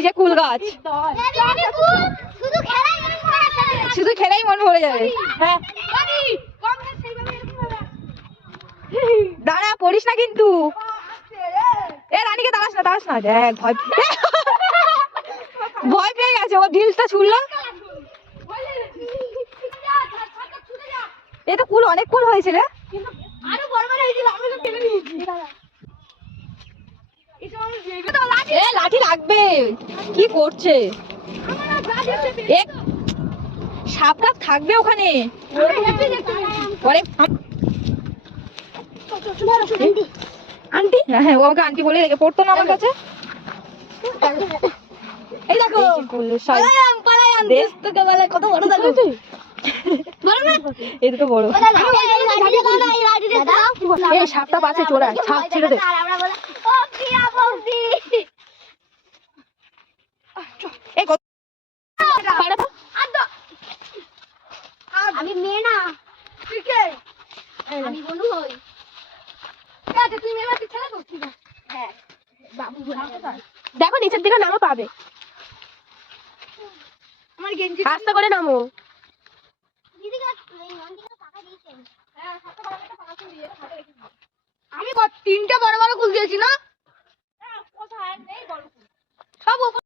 ওই যে কুল গাছ, শুধু খেলাই মন ভরে যাবে। হ্যাঁ দাঁড়া, পড়িস না কিন্তু। এ রানীকে দাঁড়াস না, দাঁড়াস না। দেখ ভয় ভয় পেয়ে গেছে, ও ঢিলটা ছুড়লো। এ তো কুল, অনেক কুল হয়েছিল। লাঠি লাগবে, কি করছে? সাপ টাপ থাকবে ওখানে। আন্টি, হ্যাঁ ওকে আন্টি বলে রেখে পড়তো না আমার কাছে। এই দেখো কত বড়, দেখো এই দুটো বড়। এই সাপটা পাশে চলে আয়, ছাপ ছেড়ে দে। আমি মেয়ে না, আমি বলু হই। তুই মেয়ে মাটি ছেলে তো? হ্যাঁ বাবু, দেখো নিচের দিকে নামো, পাবে। আমার গেঞ্জি আস্তে করে নামো। আমি 3টে বড় বড় কুল দিয়েছি না।